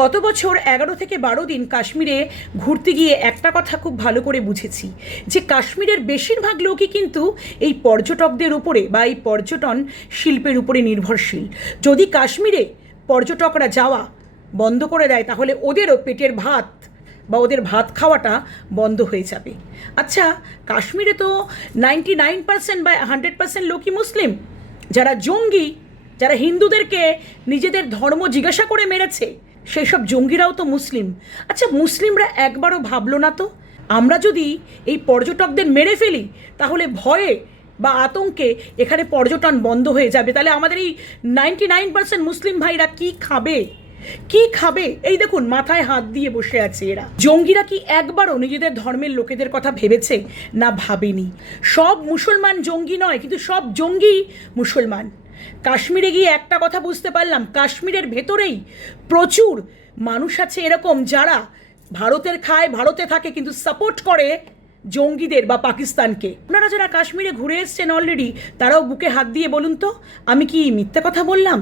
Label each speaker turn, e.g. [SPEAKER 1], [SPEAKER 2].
[SPEAKER 1] গত বছর এগারো থেকে বারো দিন কাশ্মীরে ঘুরতে গিয়ে একটা কথা খুব ভালো করে বুঝেছি, যে কাশ্মীরের বেশিরভাগ লোকই কিন্তু এই পর্যটকদের উপরে বা এই পর্যটন শিল্পের উপরে নির্ভরশীল। যদি কাশ্মীরে পর্যটকরা যাওয়া বন্ধ করে দেয়, তাহলে ওদেরও পেটের ভাত বা ওদের ভাত খাওয়াটা বন্ধ হয়ে যাবে। আচ্ছা কাশ্মীরে তো নাইনটি নাইন পার্সেন্ট বা হান্ড্রেড পার্সেন্ট লোকই মুসলিম। যারা জঙ্গি, যারা হিন্দুদেরকে নিজেদের ধর্ম জিজ্ঞাসা করে মেরেছে সেই সব জঙ্গিরাও তো মুসলিম। আচ্ছা মুসলিমরা একবারও ভাবলো না তো? আমরা যদি এই পর্যটকদের মেরে ফেলি, তাহলে ভয়ে বা আতঙ্কে এখানে পর্যটন বন্ধ হয়ে যাবে। তাহলে আমাদের এই নাইনটি নাইন পার্সেন্ট মুসলিম ভাইরা কি খাবে? কি খাবে? এই দেখুন, মাথায় হাত দিয়ে বসে আছে এরা। জঙ্গিরা কি একবারও নিজেদের ধর্মের লোকেদের কথা ভেবেছে? না, ভাবেনি। সব মুসলমান জঙ্গি নয়, কিন্তু সব জঙ্গি মুসলমান। কাশ্মীরে গিয়ে একটা কথা বুঝতে পারলাম, কাশ্মীরের ভেতরেই প্রচুর মানুষ আছে এরকম যারা ভারতের খায়, ভারতে থাকে, কিন্তু সাপোর্ট করে জঙ্গিদের বা পাকিস্তানকে। আপনারা যারা কাশ্মীরে ঘুরে এসছেন অলরেডি তারাও বুকে হাত দিয়ে বলুন তো, আমি কি মিথ্যে কথা বললাম?